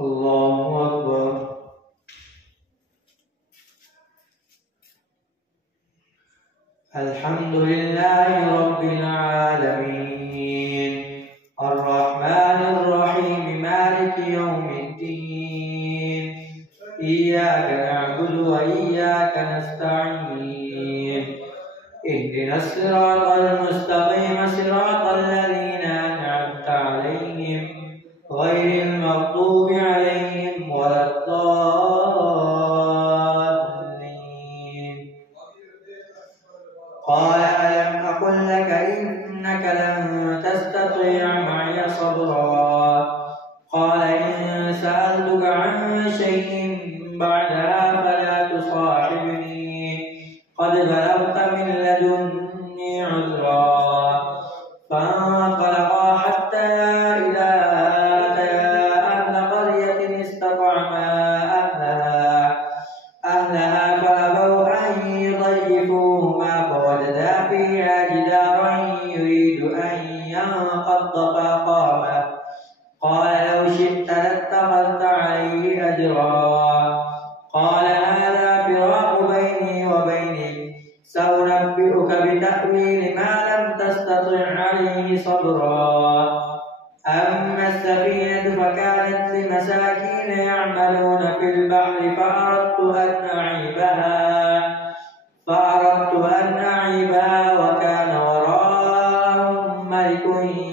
الله أكبر. الحمد لله رب العالمين الرحمن الرحيم مالك يوم الدين إياك نعبد وإياك نستعين اهدنا الصراط المستقيم صراط الذين أنعمت عليهم غير المغضوب عليهم ولا الضالين. قال ألم أقل لك إنك لن تستطيع معي صبرا قال إن سألتك عن شيء بعدها فلا تصاحبني قد بلغت من لدني عذرا. فانطلقا حتى إذا أتيا أهل قرية استطعما أهلها فأبوا أن يضيفوهما فوجدا فيها جدارا يريد أن ينقض فأقامه قال لو شئت لاتخذت عليه أجرا. قال هذا فراق بيني وبينك سأنبئك بتأويل ما لم تستطع عليه صبرا. أما السفينة فكانت لمساكين يعملون في البحر فأردت أن أعيبها وكان وراءهم ملك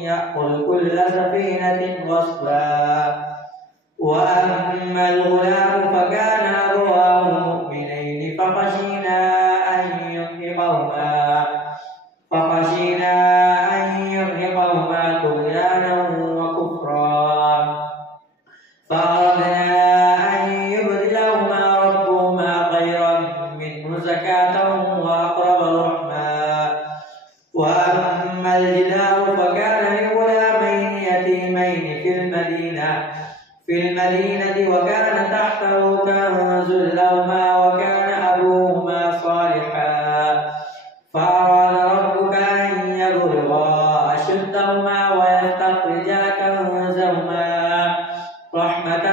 يأخذ كل سفينة غصبا. وأما الغلام فكان أبواه مؤمنين فخشينا أن يرهقهما طغيانا وكفرا. فأردنا أن يبدلهما ربهما خيرا منه زكاة وأقرب رحما. وأما الجدار فكان لغلامين يتيمين في المدينة وكان تحته كنز لهما وكان أبوهما صالحا. فأراد ربك أن يبلغا أشدهما ويستخرجا كنزهما رحمة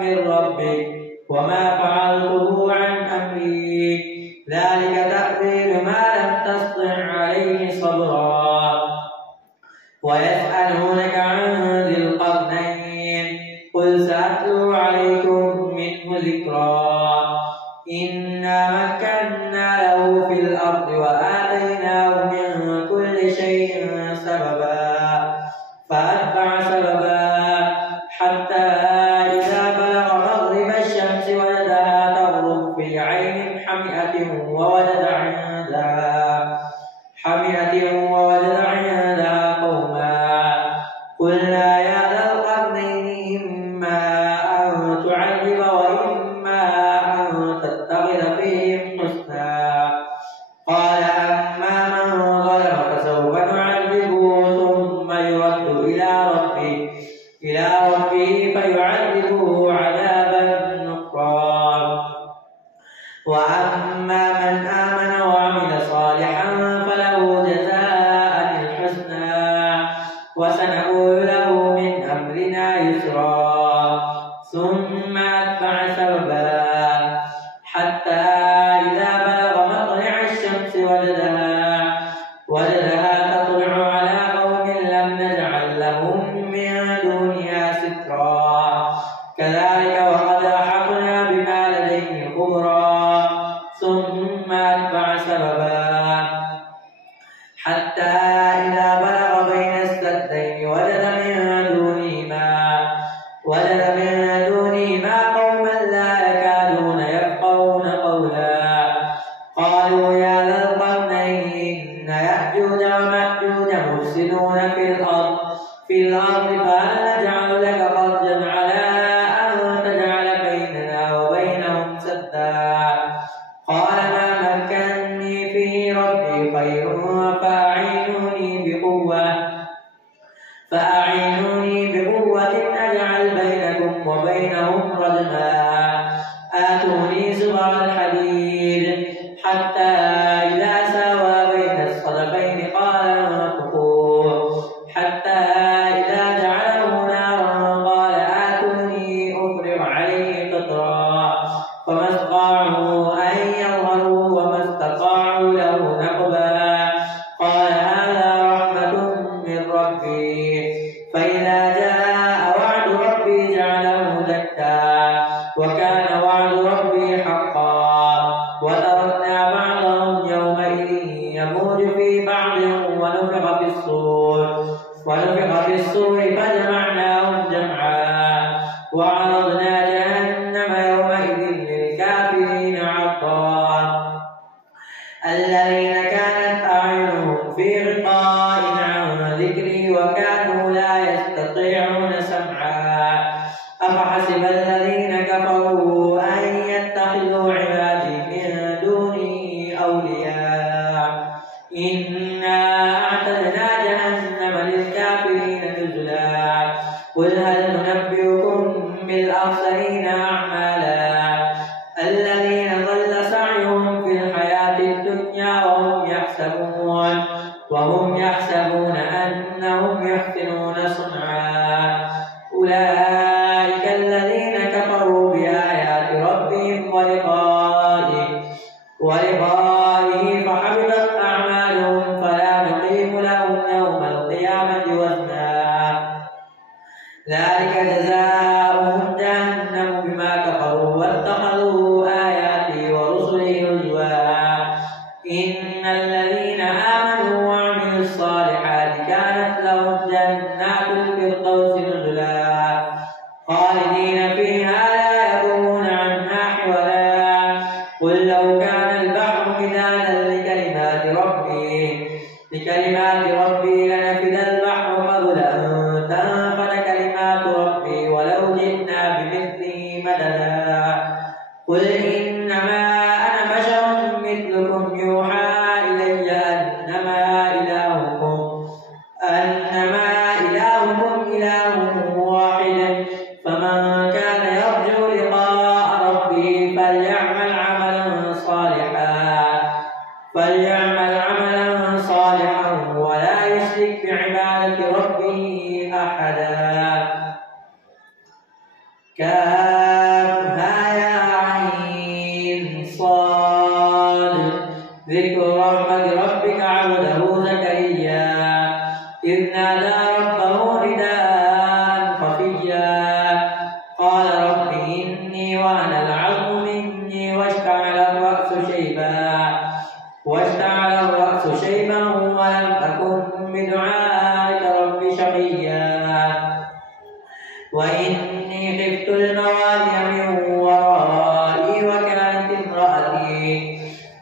من ربك وما فعلته عن أمري ذلك تأويل ما لم تسطع عليه صبرا. ويسألونك عن ذي القرنين قل سأتلو عليكم منه ذكرا. إنا مكنا له في الأرض وآتيناه من كل شيء سببا فأتبع سببا حتى إذا بلغ مغرب الشمس وجدها تغرب في عين حمئة ووجد عندها قوما قلنا يا ذا القرنين إما أن تعذب وإما أن تتخذ فيهم حسنا. قال أما من ظلم فسوف نعذبه ثم يرد إلى ربه فيعذبه عذابا نكرا. وأما من آمن وعمل صالحا فله جزاء الحسنى وسنقول له من أمرنا يسرا. ثم أتبع سببا حتى إذا بلغ مطلع الشمس وجدها تطلع على قوم لم نجعل لهم من دونها سترا. كذلك وقد أحطنا بما لديه خبرا. ثم أتبع سببا حتى إذا بلغ بين السدين وجد من دونهما قوما لا يكادون يفقهون قولا. قالوا يا ذا القرنين إن يأجوج ومأجوج مفسدون في الأرض فهل نجعل لك خرجا على أن تجعل بيننا وبينهم سدا. قال ما مكنني فيه ربي خير فأعينوني بقوة أجعل بينكم وبينهم ردما. آتوني زبر الحديد حتى إذا ساوى بين الصدفين قال انفخوا حتى إذا جعله نارا وعرضنا جهنم يومئذ للكافرين عرضا الذين كانت أعينهم في غطاء عن ذكري وكانوا لا يستطيعون سمعا أفحسب الذين كفروا أن يتخذوا عبادي من دوني أولياء إنا أعتدنا جهنم للكافرين نزلا قل هل ننبئكم بالأخسرين أعمالا الذين ضل سعيهم في الحياة الدنيا وهم يحسبون أنهم يحسنون صنعا أولئك الذين كفروا بآيات ربهم ولقائه فحبطت أعمالهم فلا نقيم لهم يوم القيامة وزنا ذلك جزاؤهم جهنم بما كفروا واتخذوا آياتي ورسلي هزوا إن الذين آمنوا وعملوا الصالحات كانت لهم جنات الفردوس نزلا خالدين فيها لا يبغون عنها حولا قل لو كان البحر مدادا لكلمات ربي لنفد البحر قبل أن تنفد كلمات ربي ولو جئنا بمثله مددا قل إنما أنا بشر مثلكم يوحى إلي أنما إلهكم إله واحد فمن كان يرجو لقاء ربه فليعمل عملا صالحا ولا يشرك بعبادة ربه أحدا كافها يا عين صاد ذكر رحمة ربك عبده زكريا إذ نادى ربه نداء خفيا قال رب إني وهن العظم مني واشتعل الرأس شيبا ولم أكن بدعائك رب شقيا وإني خفت الموالي من ورائي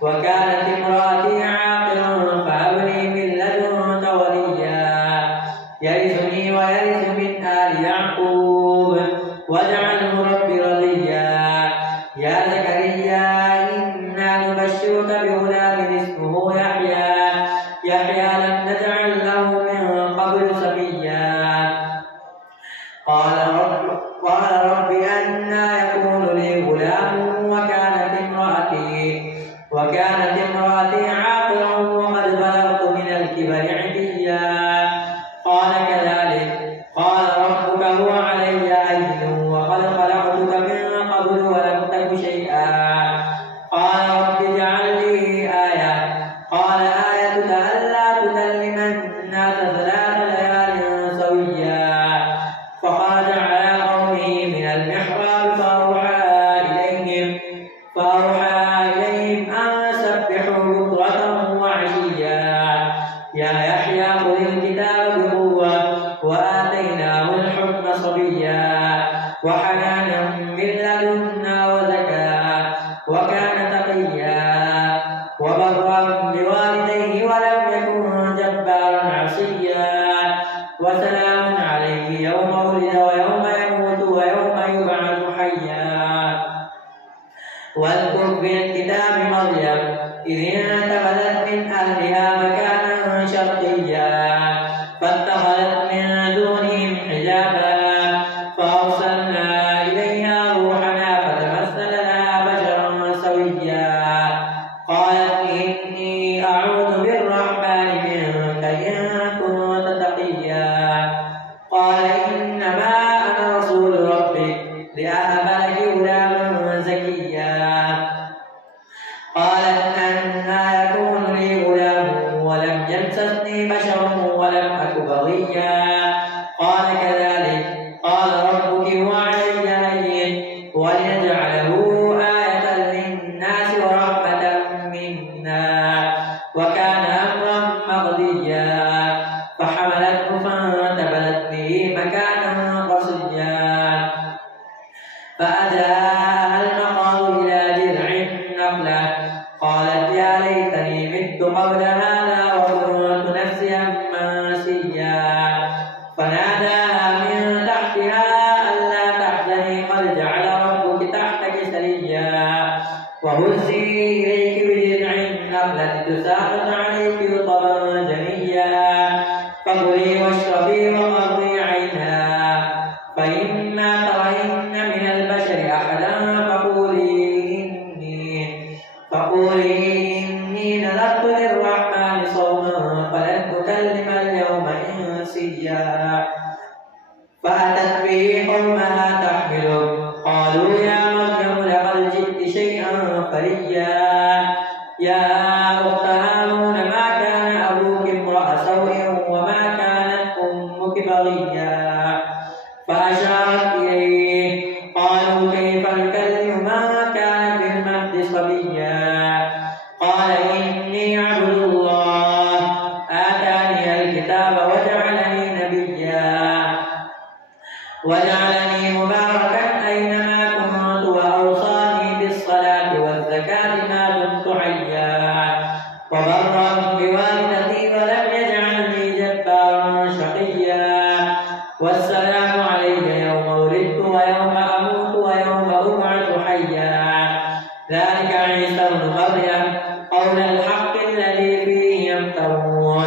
وكانت امرأتي عاقرا فهب لي من لدنك وليا يرثني ويرث من آل يعقوب واجعله رب رضيا يا زكريا إنا نبشرك بغلام اسمه يحيى لم نجعل له من قبل سميا قال رب أنى يكون لي غلام وكانت امرأتي عاقرا وقد بلغت من الكبر عتيا قال كذلك قال ربك هو علي هين وقد خلقتك من قبل ولم تك شيئا قال رب اجعل لي آية قال آيتك ألا تكلم الناس 3 ليال سويا فخرج على قومه من المحراب فأوحى إليهم أن سبحوا بكرة وعشيا يا يحيى خذ الكتاب بقوة وآتيناه الحكم صبيا وحنانا من لدنا وزكاة وكان تقيا وبرا بوالديه ولم يكن جبارا عصيا وسلام عليه يوم ولد ويوم يموت ويوم يبعث حيا واذكر في الكتاب مريم إذ انتبذت من أهلها مكانا شرقيا فاتخذت من دونهم حجابا فأرسلنا إليها روحنا فأجاءها المخاض إلى جذع النخلة قالت يا ليتني مت قبل هذا وكنت نسيا منسيا فناداها من تحتها ألا تحزني قد جعل ربك تحتك سريا وهزي إليك بجذع النخلة تساقط عليك رطبا جنيا فكلي واشربي وقري عينا فإما ترين من البشر أحدا فقولي إني نذرت للرحمن صوما فلن أكلم اليوم إنسيا فأتت به قومها تحمله قالوا يا مريم لقد جئت شيئا فريا يا أخت هارون ما كان أبوك امرأ سوء وما كانت أمك بغيا فأشارت إليه قالوا كيف نكلم من كان في المهد صبيا قال إني عبد الله آتاني الكتاب وجعلني نبيا وجعلني مباركا أينما كنت وأوصاني بالصلاة والزكاة ما دمت حيا وبرا بوالدتي ولم يجعلني جبارا شقيا والسلام علي يوم ولدت ويوم أموت ويوم أبعث حيا ذلك عيسى بن مريم قول الحق الذي فيه يمترون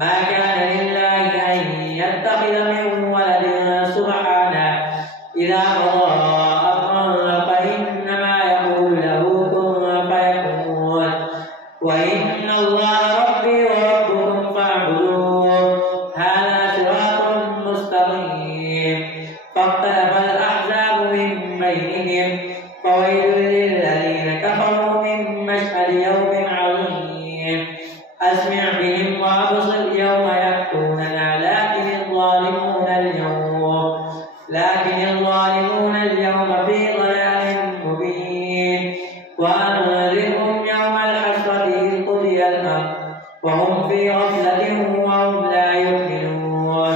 ما كان لله أن يتخذ من ولد سبحانه إذا قضى أمرا فإنما يقول له كن فيكون وإن الله ربي وربكم فاعبدوه هذا صراط مستقيم فاختلف الأحزاب من بينهم فويل للذين كفروا من مشهد يوم عظيم أسمع بهم وأبصر يوم يأتوننا لكن الظالمون اليوم في ضلال مبين وأنذرهم يوم الحسرة إذ قضي الأمر وهم في غفلة وهم لا يؤمنون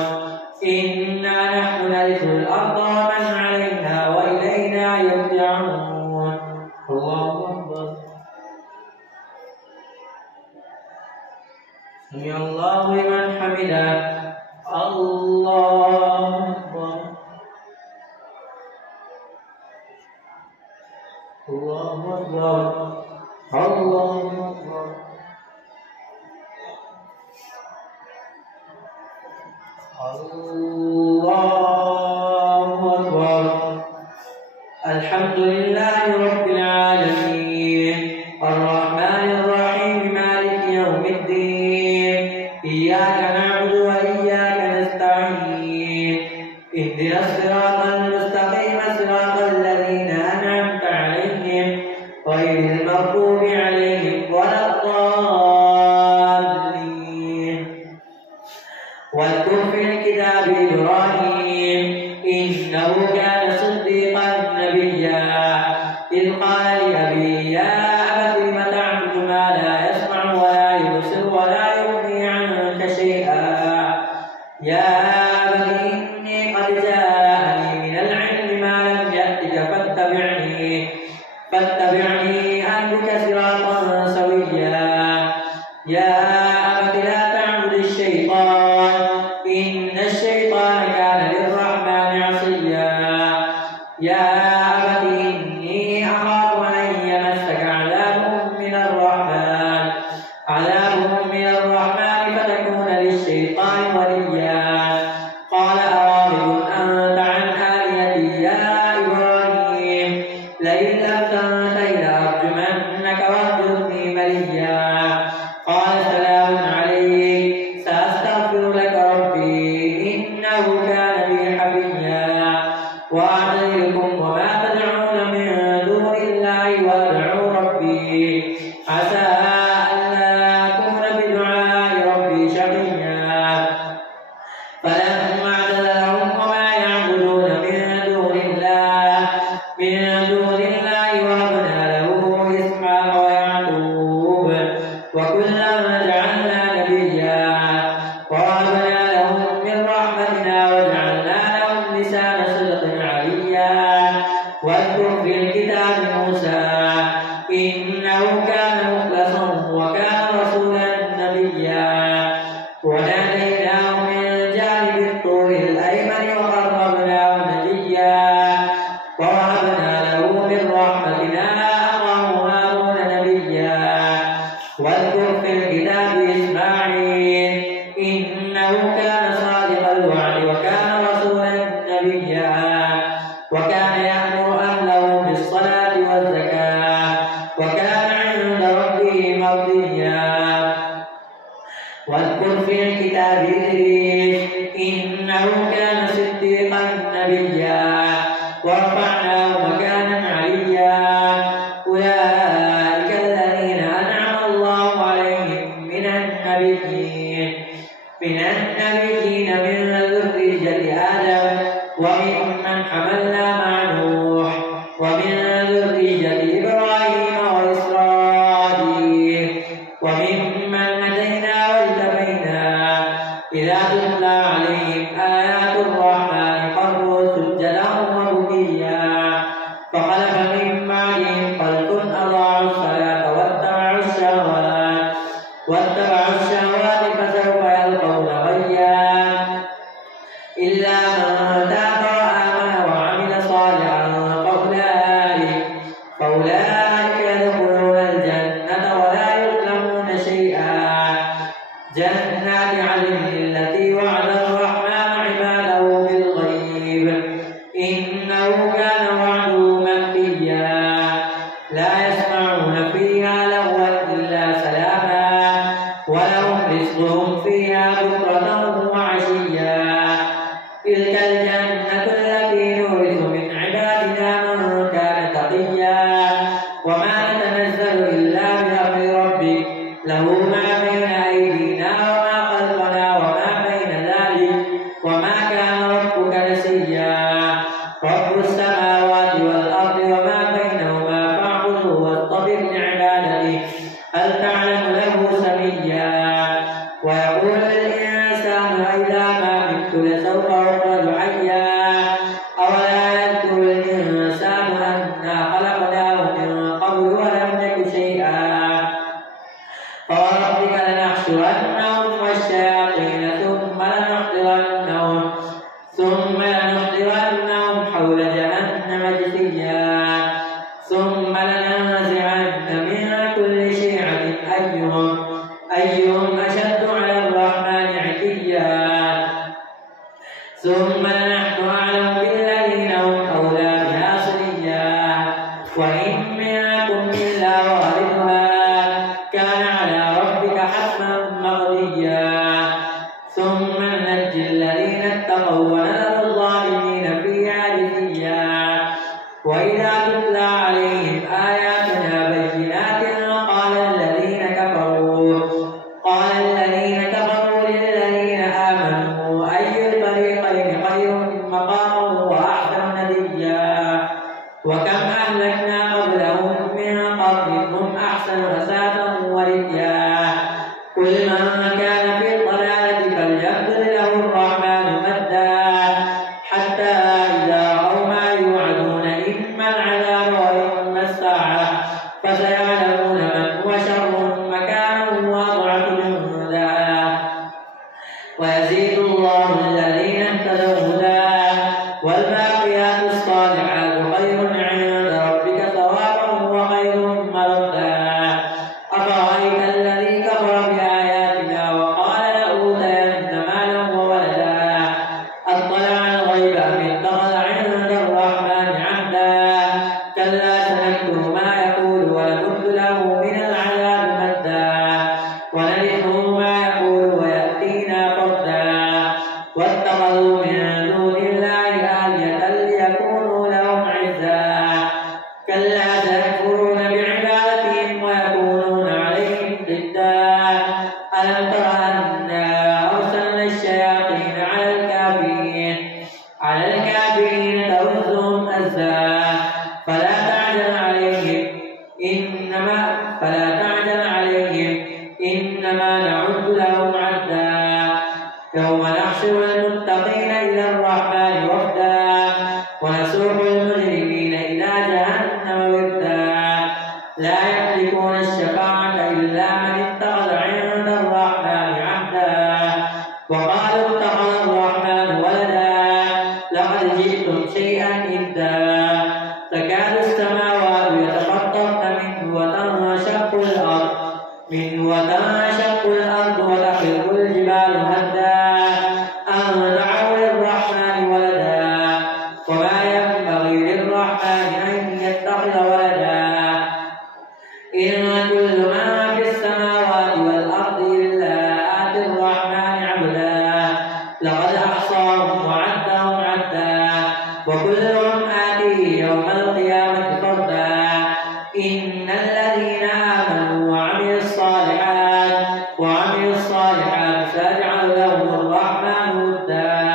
إنا نحن نرث الأرض ومن عليها وإلينا يرجعون الله أكبر سمع الله لمن حمده الله أكبر الله أكبر الله أكبر الله أكبر الحمد لله رب العالمين الرحمن الرحيم مالك يوم الدين إياك نعبد وإياك نستعين اهدنا الصراط المستقيم صراط الذين أنعمت عليهم غير المغضوب عليهم ولا الضالين واذكر في الكتاب إبراهيم إنه كان صديقا نبيا إذ قال لأبيه يا أبت لم تعبد ما لا يسمع ولا يبصر ولا يغني عنك شيئا يا أبت إني قد جاءني من العلم ما لم يأتك فاتبعني أهدك صراطا سويا يا أبت لا تعبد الشيطان إن الشيطان كان للرحمن عصيا يا أبت إني أخاف أن يمسك عذاب من الرحمن فتكون للشيطان وليا قال أراغب أنت عن آلهتي يا إبراهيم لئن لم تنته لأرجمنك واهجرني مليا قال سلام عليك سأستغفر لك ربي إنه كان بي حفيا وأعتزلكم وما تدعون من دون الله وأدعو ربي عسى ألا أكون بدعاء ربي شقيا فلما اعتزلهم وما يعبدون من دون الله وهبنا له إسحاق ويعقوب وكلا جعلنا نبيا ووهبنا لهم من رحمتنا وجعلنا لهم لسان صدق عليا نبيا وكان يأمر أهله بالصلاة والزكاة وكان عند ربه مرضيا. واذكر في الكتاب إدريس إنه كان صديقا نبيا ورفعناه مكانا عليا. أولئك الذين أنعم الله عليهم من النبيين من ذرية آدم وممن حملنا مع نوح ومن ذرية إبراهيم وإسرائيل وممن هدينا واجتبينا إذا تتلى عليهم آيات الرحمن خروا سجدا وبكيا. فخلف من بعدهم خلف أضاعوا الصلاة واتبعوا الشهوات فسوف يلقون غيا. إلا من تاب وآمن وعمل صالحا فأولئك يدخلون الجنة ولا يظلمون شيئا. جنات عدن التي وعد الرحمن عباده بالغيب إنه كان وعده مأتيا. لا يسمعون فيها لغوا إلا سلاما ولهم رزقهم فيها بكرة وعشيا. تلك الجنة التي نورث من عبادنا من كان تقيا. وما نتنزل إلا بأمر ربك له ما بين أيدينا وما خلفنا وما بين ذلك وما كان ربك نسيا. رب السماوات والأرض وما بينهما فاعبده واصطبر لعبادته هل تعلم له سميا. ويقول الإنسان أإذا ما مت لسوف أخرج حيا. أولا يذكر الإنسان أنا خلقناه من قبل ولم يك شيئا. فوربك لنحشرنهم والشياطين ثم لنحضرنهم حول جهنم جثيا. ثم لننزعن من كل شيعة أيهم أشد على الرحمن عتيا. ثم لنحن أعلم بالذين هم أولى بها صليا. وإن منكم إلا واردها كان على ربك حتما مقضيا. ثم ننجي الذين اتقوا ونذر الظالمين فيها جثيا. وإذا تتلى عليهم آياتنا بينات قال الذين كفروا للذين آمنوا أي الفريقين خير مقاما وأحسن نديا. وكم أهلكنا قبلهم من قرن هم أحسن أثاثا ورئيا. كل من كان في الضلالة فليمدد له الرحمن مدا حتى إذا رأوا ما يوعدون إما العذاب وإما الساعة فسيعلمون من هو شر مكانا وأضعف جندا. ويزيد الله الذين اهتدوا هدى والباقيات الصالحات خير عند ربك ثوابا وخير مردا. أفرأيت الذي كفر بآياتنا وقال لأوتين مالا وولدا أطلع الغيب أم اتخذ عند الرحمن عهدا. كلا سنكتب ما يقول ونمد له من العذاب مدا ونرثه ما يقول ويأتينا فردا. واتخذوا من دون الله آلهة ليكونوا لهم عزا. كلا سيكفرون بعبادتهم ويكونون عليهم ضدا. ألم تر أنا أرسلنا الشياطين على الكافرين تؤذهم أزا. فلا تعجل عليهم إنما نعد لهم عدا. يوم نحشر المتقين إلى الرحمن وفدا ونسوق المجرمين إلى جهنم وردا. لا يملكون الشفاعة إلا من اتخذ عند الرحمن عهدا. وقالوا اتخذ الرحمن ولدا لقد جئتم شيئا إدا. تكاد السماوات يتفطرن منه وتنشق الأرض وتخر الجبال هدا أن دعوا للرحمن ولدا. لقد أحصاهم وعدهم عدا وكلهم آتيه يوم القيامة فردا إن الذين آمنوا وعملوا الصالحات سيجعل لهم الرحمن ودا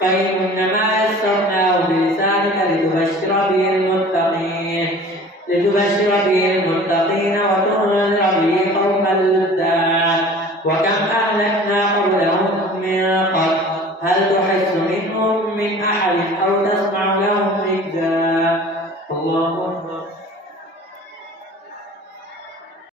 فإنما يسرناه بلسانك لتبشر به المتقين وتنذر به قوما لدا وكم